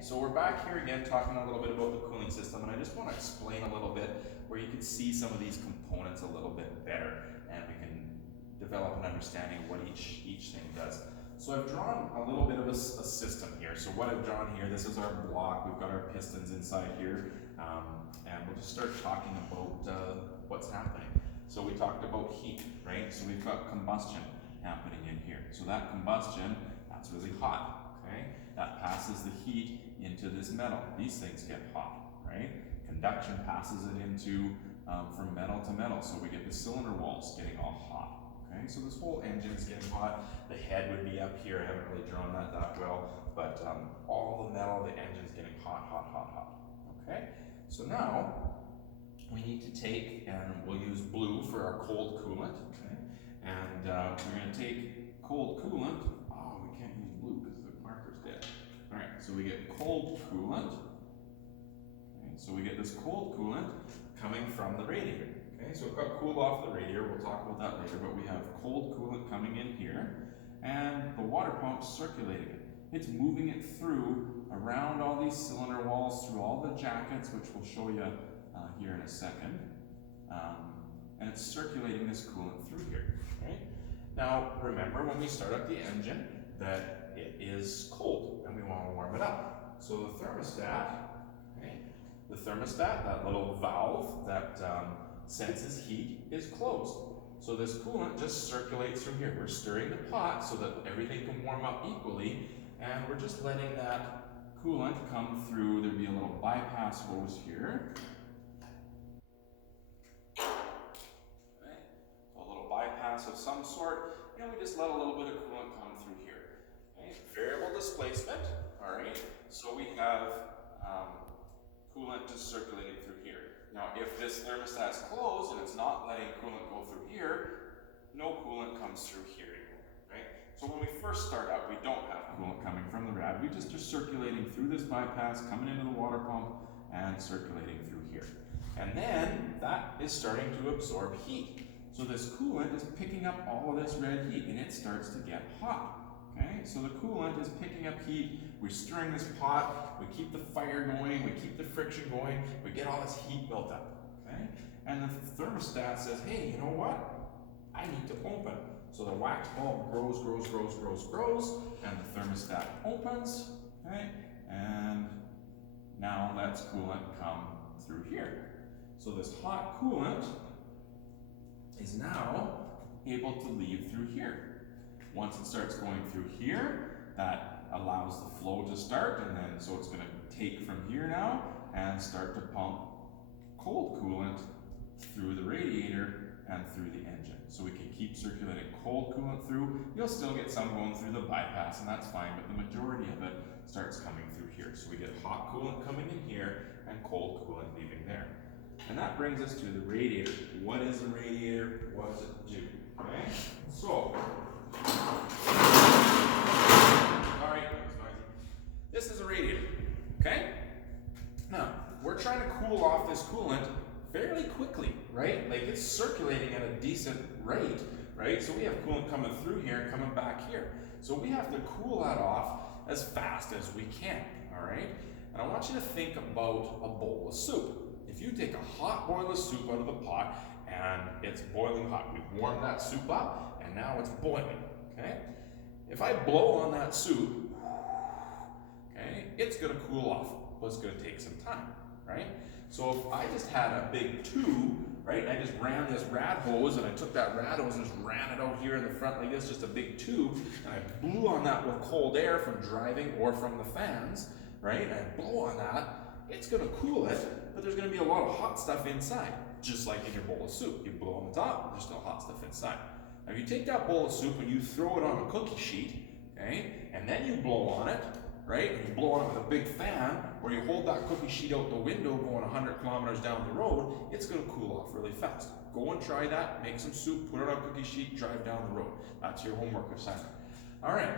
So we're back here again talking a little bit about the cooling system, and I just want to explain a little bit where you can see some of these components a little bit better, and we can develop an understanding of what each thing does. So I've drawn a little bit of a system here. So what I've drawn here, this is our block. We've got our pistons inside here, and we'll just start talking about what's happening. So we talked about heat, right? So we've got combustion happening in here. So that combustion, that's really hot, okay? That passes the heat into this metal. These things get hot, right? Conduction passes it into from metal to metal. So we get the cylinder walls getting all hot, okay? So this whole engine is getting hot. The head would be up here. I haven't really drawn that well, but all the metal, the engine's getting hot, hot, hot, hot, okay? So now we need to take, and we'll use blue for our cold coolant, okay? And we're going to take cold coolant. Oh, we can't use blue because the marker's dead. All right, so we get cold coolant. Okay, so we get this cold coolant coming from the radiator. Okay, so it got cooled off the radiator. We'll talk about that later, but we have cold coolant coming in here, and the water pump's circulating it. It's moving it through around all these cylinder walls, through all the jackets, which we'll show you here in a second. And it's circulating this coolant through here. Okay? Now, remember when we start up the engine that it is cold and we want to warm it up. So the thermostat, okay, that little valve that senses heat is closed. So this coolant just circulates through here. We're stirring the pot so that everything can warm up equally, and we're just letting that coolant come through. There'd be a little bypass hose here. Of some sort, and we just let a little bit of coolant come through here. Okay? Variable displacement, all right? So we have coolant just circulating through here. Now, if this thermostat's closed and it's not letting coolant go through here, no coolant comes through here anymore, right? So when we first start out, we don't have coolant coming from the rad. We just are circulating through this bypass, coming into the water pump, and circulating through here. And then that is starting to absorb heat. So this coolant is picking up all of this red heat, and it starts to get hot, okay? So the coolant is picking up heat, we're stirring this pot, we keep the fire going, we keep the friction going, we get all this heat built up, okay? And the thermostat says, hey, you know what? I need to open. So the wax bulb grows, and the thermostat opens, okay? And now lets coolant come through here. So this hot coolant is now able to leave through here. Once it starts going through here, that allows the flow to start, and then so it's going to take from here now and start to pump cold coolant through the radiator and through the engine. So we can keep circulating cold coolant through. You'll still get some going through the bypass, and that's fine, but the majority of it starts coming through here. So we get hot coolant coming in here and cold coolant leaving there. And that brings us to the radiator. What is a radiator? What does it do? Okay? So, all right, that was noisy. This is a radiator. Okay? Now, we're trying to cool off this coolant fairly quickly, right? Like it's circulating at a decent rate, right? So we have coolant coming through here and coming back here. So we have to cool that off as fast as we can, all right? And I want you to think about a bowl of soup. If you take a hot boil of soup out of the pot and it's boiling hot, we've warmed that soup up and now it's boiling, okay? If I blow on that soup, okay, it's gonna cool off, but it's gonna take some time, right? So if I just had a big tube, right, and I just ran this rad hose and I took that rad hose and just ran it out here in the front like this, just a big tube, and I blew on that with cold air from driving or from the fans, right, and I blow on that, it's going to cool it, but there's going to be a lot of hot stuff inside, just like in your bowl of soup. You blow on the top, there's still hot stuff inside. Now, if you take that bowl of soup and you throw it on a cookie sheet, okay, and then you blow on it, right, and you blow on it with a big fan, or you hold that cookie sheet out the window going 100 kilometers down the road, it's going to cool off really fast. Go and try that, make some soup, put it on a cookie sheet, drive down the road. That's your homework assignment. All right,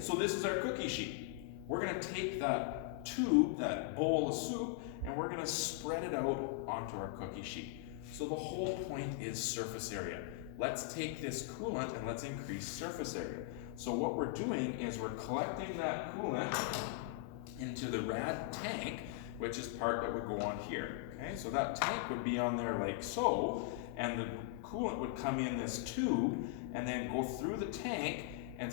so this is our cookie sheet. We're going to take that tube, that bowl of soup, and we're going to spread it out onto our cookie sheet. So the whole point is surface area. Let's take this coolant and let's increase surface area. So what we're doing is we're collecting that coolant into the add tank, which is part that would go on here. Okay, so that tank would be on there like so, and the coolant would come in this tube and then go through the tank and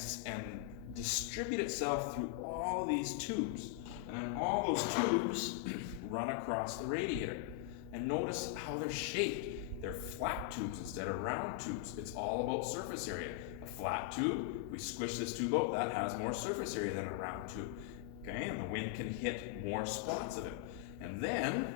distribute itself through all these tubes. And then all those tubes run across the radiator. And notice how they're shaped. They're flat tubes instead of round tubes. It's all about surface area. A flat tube, we squish this tube out, that has more surface area than a round tube. Okay, and the wind can hit more spots of it. And then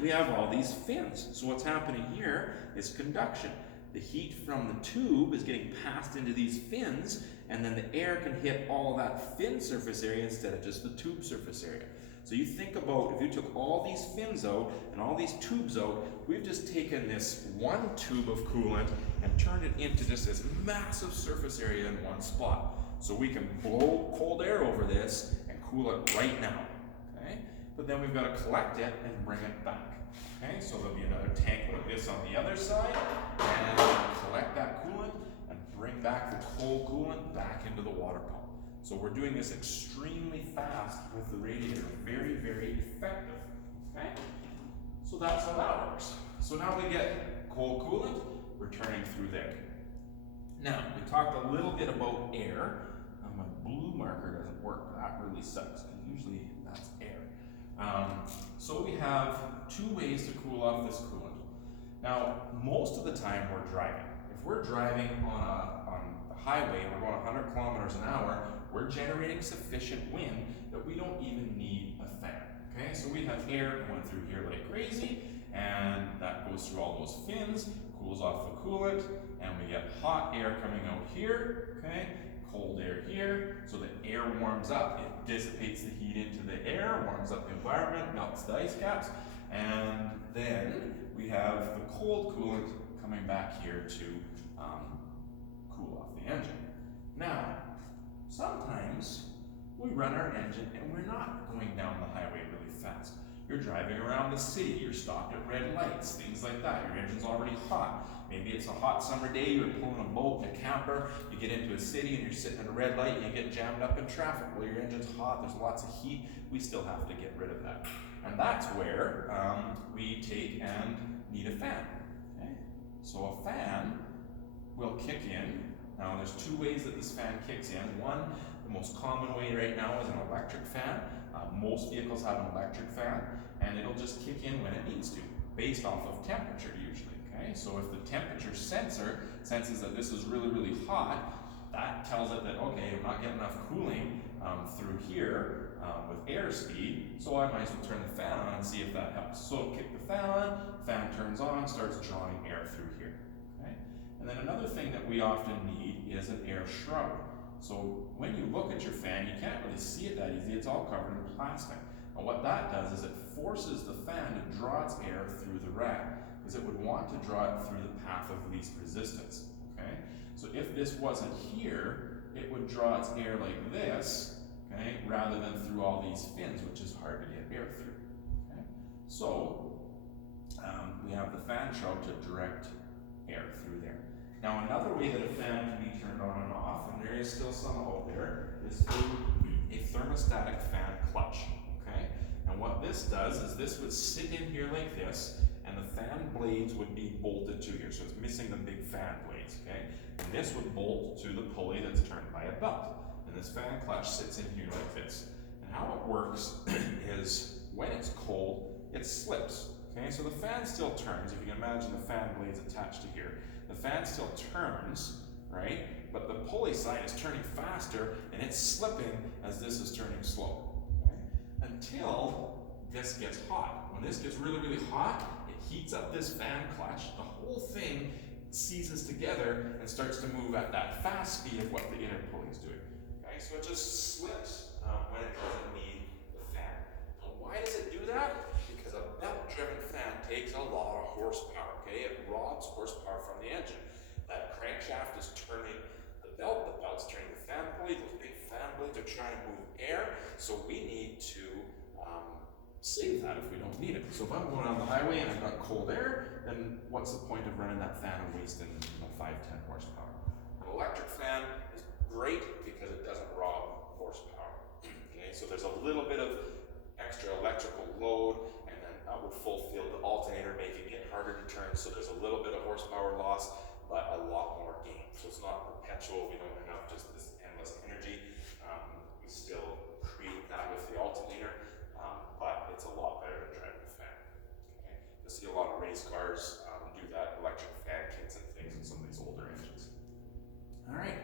we have all these fins. So what's happening here is conduction. The heat from the tube is getting passed into these fins, and then the air can hit all of that fin surface area instead of just the tube surface area. So you think about if you took all these fins out and all these tubes out, we've just taken this one tube of coolant and turned it into just this massive surface area in one spot. So we can blow cold air over this and cool it right now. Okay? But then we've got to collect it and bring it back. Okay, so there'll be another tank like this on the other side, and collect that coolant and bring back the cold coolant back into the water pump. So we're doing this extremely fast with the radiator, very, very effective. Okay, so that's how that works. So now we get cold coolant returning through there. Now, we talked a little bit about air. My blue marker doesn't work, that really sucks, because usually that's air. So we have two ways to cool off this coolant. Now, most of the time we're driving. If we're driving on the highway and we're going 100 kilometers an hour, we're generating sufficient wind that we don't even need a fan. Okay, so we have air going through here like crazy, and that goes through all those fins, cools off the coolant, and we get hot air coming out here, okay? Cold air here, so the air warms up, it dissipates the heat into the air, warms up the environment, melts the ice caps, and then we have the cold coolant coming back here to cool off the engine. Now, sometimes we run our engine and we're not going down the highway really fast. You're driving around the city, you're stopped at red lights, things like that. Your engine's already hot. Maybe it's a hot summer day, you're pulling a boat in a camper, you get into a city and you're sitting at a red light and you get jammed up in traffic. Well, your engine's hot, there's lots of heat, we still have to get rid of that. And that's where we take and need a fan. Okay? So a fan will kick in. Now there's two ways that this fan kicks in. One, the most common way right now is an electric fan. Most vehicles have an electric fan, and it'll just kick in when it needs to, based off of temperature usually. Okay, so if the temperature sensor senses that this is really, really hot, that tells it that, okay, I'm not getting enough cooling through here with airspeed, so I might as well turn the fan on and see if that helps. So kick the fan turns on, starts drawing air through here. Okay, and then another thing that we often need is an air shroud. So when you look at your fan, you can't really see it that easy, it's all covered in plastic. And what that does is it forces the fan to draw its air through the rack, because it would want to draw it through the path of least resistance, okay? So if this wasn't here, it would draw its air like this, okay, rather than through all these fins, which is hard to get air through, okay? So we have the fan shroud to direct air through there. Now another way that a fan can be turned on and off, and there is still some out there, is through a thermostatic fan clutch, okay? And what this does is this would sit in here like this, and the fan blades would be bolted to here, so it's missing the big fan blades, okay? And this would bolt to the pulley that's turned by a belt. And this fan clutch sits in here like this. And how it works is when it's cold, it slips, okay? So the fan still turns, if you can imagine the fan blades attached to here. The fan still turns, right? But the pulley side is turning faster and it's slipping as this is turning slow, okay? Until this gets hot. When this gets really, really hot, it heats up this fan clutch. The whole thing seizes together and starts to move at that fast speed of what the inner pulley is doing, okay? So it just slips when it doesn't need the fan. Now, why does it do that? Because a belt-driven fan takes a lot of horsepower, okay? It robs horsepower from the engine. That crankshaft is turning the belt's turning the fan blade, those big fan blades are trying to move air, so we need to save that if we don't need it. So if I'm going on the highway and I've got cold air, then what's the point of running that fan and wasting 5-10 horsepower? An electric fan is great because it doesn't rob horsepower, okay? So there's a little bit of extra electrical load, and then that would fulfill the alternator, making it harder to turn. So there's a little bit of horsepower loss, but a lot more gain. So it's not perpetual. We don't have just this endless energy. We still create that with the alternator, but it's a lot better than driving a fan. Okay? You'll see a lot of race cars do that, electric fan kits and things in some of these older engines. All right,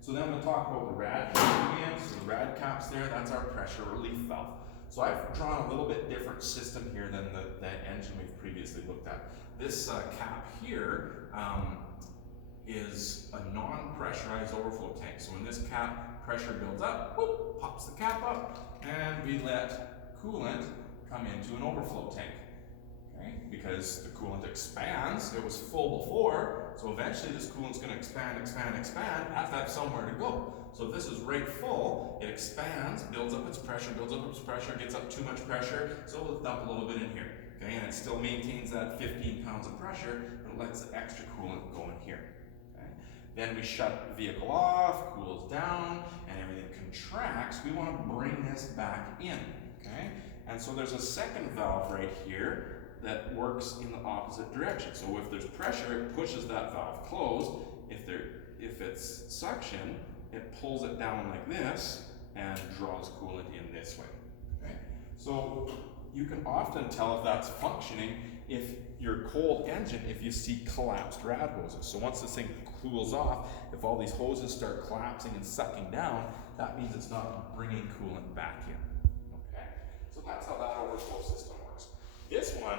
so then we'll talk about the rad cap again. So the rad cap's there, that's our pressure relief valve. So I've drawn a little bit different system here than the engine we've previously looked at. This cap here is a non-pressurized overflow tank. So when this cap pressure builds up, whoop, pops the cap up, and we let coolant come into an overflow tank. Okay? Because the coolant expands, it was full before, so eventually this coolant's going to expand, has to have somewhere to go. So if this is right full, it expands, builds up its pressure, gets up too much pressure, so we'll dump a little bit in here. Okay? And it still maintains that 15 pounds of pressure, but it lets the extra coolant go in here. Okay? Then we shut the vehicle off, cools down, and everything contracts. We want to bring this back in. Okay? And so there's a second valve right here that works in the opposite direction. So if there's pressure, it pushes that valve closed. If it's suction, it pulls it down like this and draws coolant in this way. Okay? So you can often tell if that's functioning if your cold engine, if you see collapsed rad hoses. So once this thing cools off, if all these hoses start collapsing and sucking down, that means it's not bringing coolant back in. Okay? So that's how that overflow system works. This one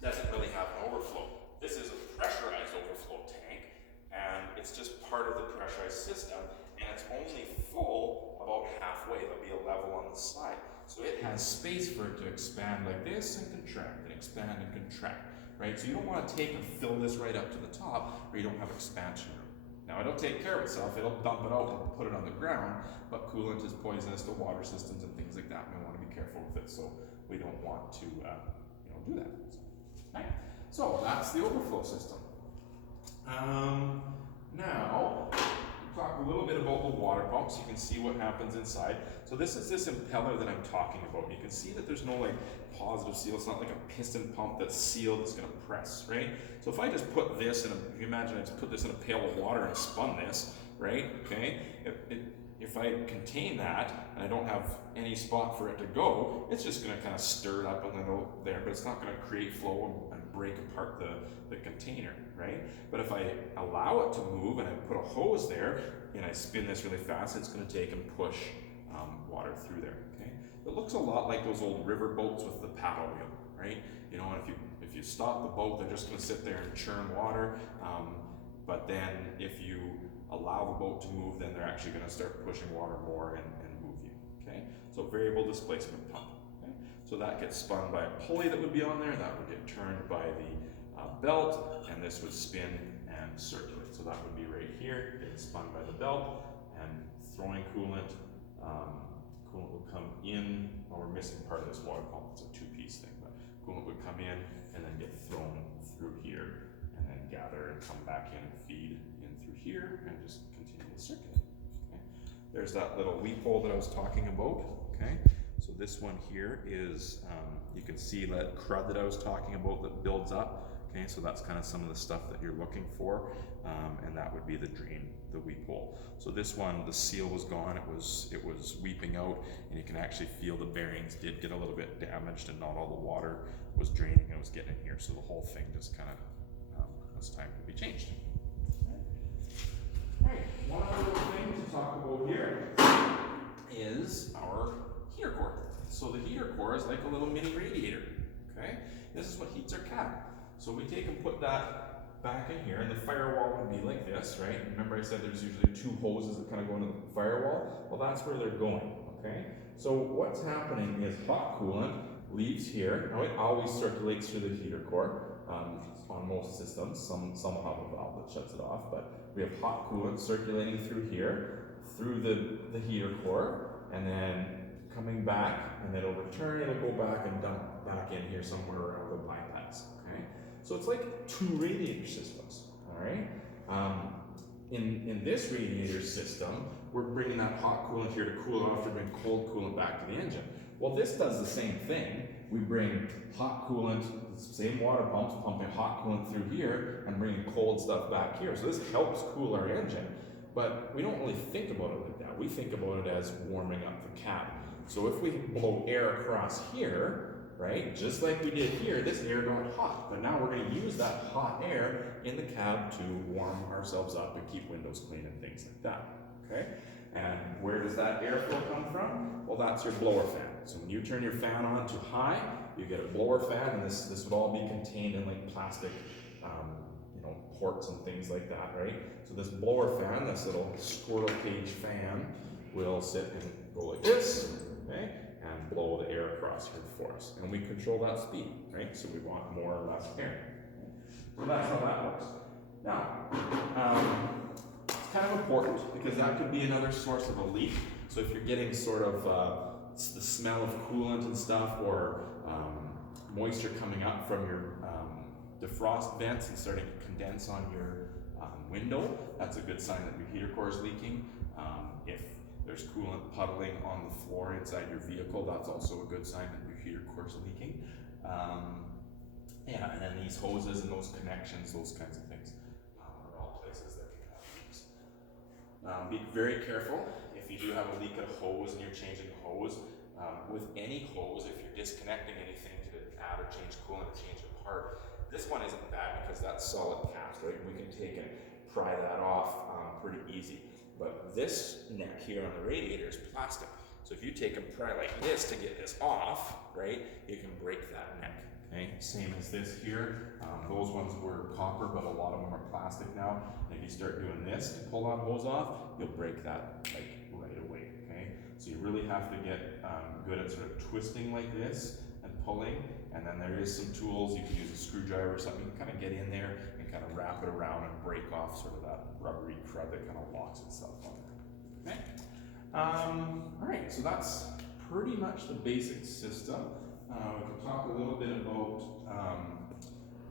doesn't really have an overflow. This is a pressurized overflow tank, and it's just part of the pressurized system, and it's only full about halfway. There'll be a level on the side. So it has space for it to expand like this and contract, and expand and contract, right? So you don't want to take and fill this right up to the top, or you don't have expansion room. Now it'll take care of itself, it'll dump it out and put it on the ground, but coolant is poisonous to water systems and things like that, and we want to be careful with it, so we don't want to do that. Okay. So that's the overflow system. Now, we'll talk a little bit about the water pumps. You can see what happens inside. So this is this impeller that I'm talking about. You can see that there's no like positive seal. It's not like a piston pump that's sealed that's going to press, right? So if I just put this in if you imagine I just put this in a pail of water and spun this, right? Okay. If I contain that and I don't have any spot for it to go, it's just going to kind of stir it up a little there, but it's not going to create flow and break apart the container, right? But if I allow it to move and I put a hose there and I spin this really fast, it's going to take and push water through there. Okay, it looks a lot like those old river boats with the paddle wheel, right? You know, and if you stop the boat, they're just going to sit there and churn water. But then if you allow the boat to move, then they're actually going to start pushing water more and move you. Okay, so variable displacement pump. Okay, so that gets spun by a pulley that would be on there. That would get turned by the belt, and this would spin and circulate. So that would be right here, getting spun by the belt and throwing coolant. Coolant will come in. Oh, we're missing part of this water pump. It's a two-piece thing, but coolant would come in and then get thrown through here, and then gather and come back in and feed in through here, and just continue to circulate. Okay. There's that little weep hole that I was talking about. Okay. So this one here is, you can see that crud that I was talking about that builds up. Okay, so that's kind of some of the stuff that you're looking for, and that would be the drain, the weep hole. So this one, the seal was gone, it was weeping out, and you can actually feel the bearings did get a little bit damaged, and not all the water was draining, it was getting in here, so the whole thing just kind of was time to be changed. Alright, one other thing to talk about here is our heater core. So the heater core is like a little mini radiator, okay? This is what heats our cab. So we take and put that back in here, and the firewall would be like this, right? Remember I said there's usually two hoses that kind of go into the firewall? Well, that's where they're going, okay? So what's happening is hot coolant leaves here. Now it always circulates through the heater core on most systems. Some will have a valve that shuts it off, but we have hot coolant circulating through here, through the heater core, and then coming back, and then it'll return, it'll go back and dump back in here somewhere around the bypass, okay? So it's like two radiator systems, all right? In this radiator system, we're bringing that hot coolant here to cool it off to bring cold coolant back to the engine. Well, this does the same thing. We bring hot coolant, same water pumps, pumping hot coolant through here and bringing cold stuff back here. So this helps cool our engine, but we don't really think about it like that. We think about it as warming up the cab. So if we blow air across here, right, just like we did here, this air got hot, but now we're going to use that hot air in the cab to warm ourselves up and keep windows clean and things like that, okay? And where does that airflow come from? Well, that's your blower fan. So when you turn your fan on to high, you get a blower fan, and this would all be contained in like plastic, ports and things like that, right? So this blower fan, this little squirrel cage fan, will sit and go like this, okay, and blow the air across here for us. And we control that speed, right? So we want more or less air. So that's how that works. Now, it's kind of important because that could be another source of a leak. So if you're getting sort of the smell of coolant and stuff, or moisture coming up from your defrost vents and starting to condense on your window, that's a good sign that your heater core is leaking. If there's coolant puddling on the floor inside your vehicle, that's also a good sign that your heater core is leaking. Yeah, and then these hoses and those connections, those kinds of things, are all places that can have leaks. Be very careful if you do have a leak at a hose and you're changing a hose. With any hose, if you're disconnecting anything to add or change coolant or change a part, this one isn't bad because that's solid cast, right? We can take and pry that off pretty easy. But this neck here on the radiator is plastic. So if you take and pry like this to get this off, right, you can break that neck, okay? Same as this here. Those ones were copper, but a lot of them are plastic now. And if you start doing this to pull that hose off, you'll break that like right away, okay? So you really have to get good at sort of twisting like this and pulling. And then there is some tools, you can use a screwdriver or something, you can kind of get in there and kind of wrap it around and break off sort of that rubbery crud that kind of locks itself on there. Okay? All right, so that's pretty much the basic system. We can talk a little bit about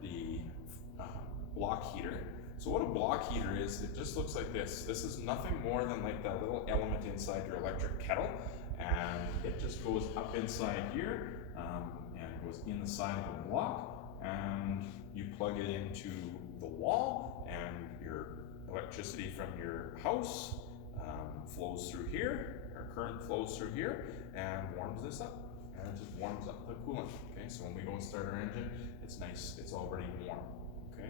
the block heater. So what a block heater is, it just looks like this. This is nothing more than like that little element inside your electric kettle, and it just goes up inside here, and goes in the side of the block, and you plug it into the wall, and your electricity from your house flows through here, or current flows through here, and warms this up, and it just warms up the coolant. Okay, so when we go and start our engine, it's nice, it's already warm. Okay,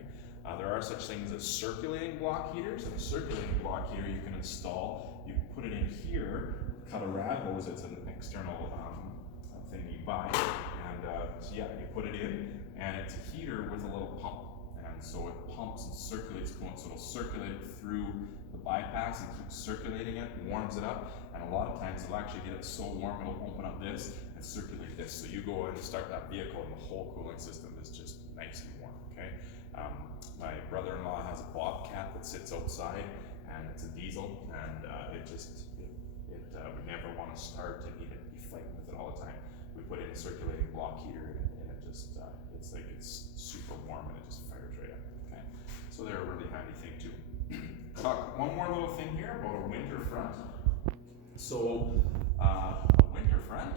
there are such things as circulating block heaters, and a circulating block heater you can install. You put it in here, cut a rad hose. It's an external thing you buy, and so yeah, you put it in, and it's a heater with a little pump, and so it pumps and circulates coolant. So it'll circulate it through the bypass and keep circulating it, warms it up, and a lot of times it'll actually get it so warm it'll open up this and circulate this. So you go in and start that vehicle, and the whole cooling system is just nice and warm. Okay. My brother-in-law has a Bobcat that sits outside, and it's a diesel, and we never want to start and need to be fighting with it all the time. We put in a circulating block heater, and it just, it's super warm, and it just fires right up, okay? So they're a really handy thing too. Talk one more little thing here about a winter front. So a winter front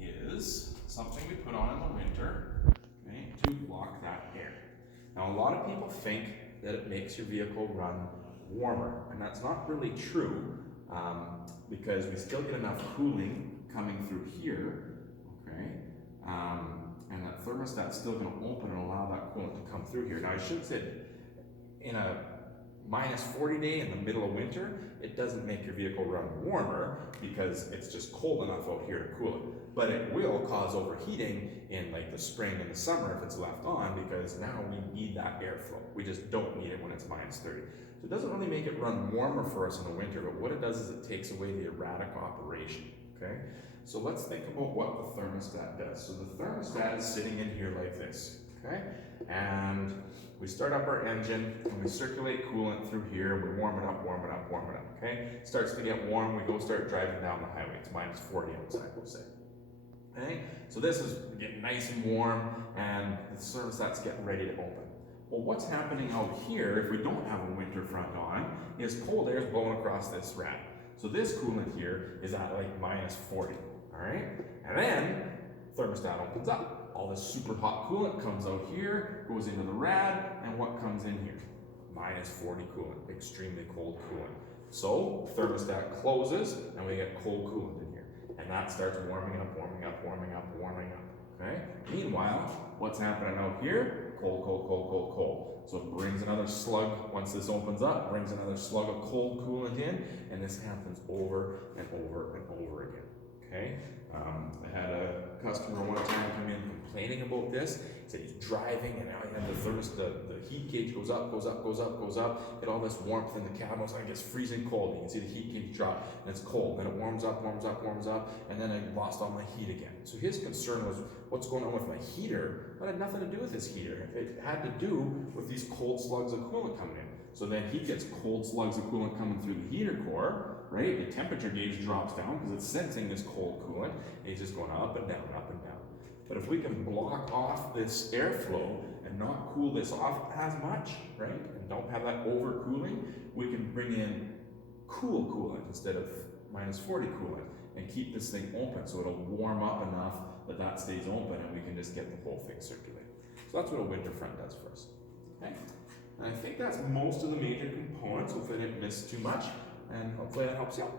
is something we put on in the winter, okay, to block that air. Now a lot of people think that it makes your vehicle run warmer, and that's not really true, because we still get enough cooling coming through here, okay, and that thermostat's still going to open and allow that coolant to come through here. Now I should say, in a -40 day in the middle of winter, it doesn't make your vehicle run warmer because it's just cold enough out here to cool it. But it will cause overheating in like the spring and the summer if it's left on, because now we need that airflow. We just don't need it when it's -30. So it doesn't really make it run warmer for us in the winter, but what it does is it takes away the erratic operation, okay? So let's think about what the thermostat does. So the thermostat is sitting in here like this, okay? And we start up our engine, and we circulate coolant through here, we warm it up, okay? It starts to get warm, we go start driving down the highway. It's -40 outside, we'll say. Okay? So this is getting nice and warm, and the thermostat's getting ready to open. Well, what's happening out here, if we don't have a winter front on, is cold air is blowing across this rad. So this coolant here is at like minus 40, all right? And then thermostat opens up. All this super hot coolant comes out here, goes into the rad, and what comes in here? Minus 40 coolant, extremely cold coolant. So thermostat closes, and we get cold coolant in here. And that starts warming up, warming up, warming up, warming up, okay? Meanwhile, what's happening out here? Cold, cold, cold, cold, cold. So it brings another slug, once this opens up, brings another slug of cold coolant in, and this happens over and over and over again, okay? I had a customer one time come in complaining about this. He said he's driving and now the heat gauge goes up, goes up, goes up, goes up, get all this warmth in the cabin, so it gets freezing cold. You can see the heat gauge drop and it's cold. Then it warms up, warms up, warms up, and then I lost all my heat again. So his concern was, what's going on with my heater? That had nothing to do with his heater. It had to do with these cold slugs of coolant coming in. So then he gets cold slugs of coolant coming through the heater core, right? The temperature gauge drops down because it's sensing this cold coolant, and he's just going up and down, up and down. But if we can block off this airflow and not cool this off as much, right? And don't have that overcooling, we can bring in cool coolant instead of minus 40 coolant and keep this thing open so it'll warm up enough that that stays open and we can just get the whole thing circulating. So that's what a winter front does for us, okay? And I think that's most of the major components. Hopefully I didn't miss too much, and hopefully that helps you out.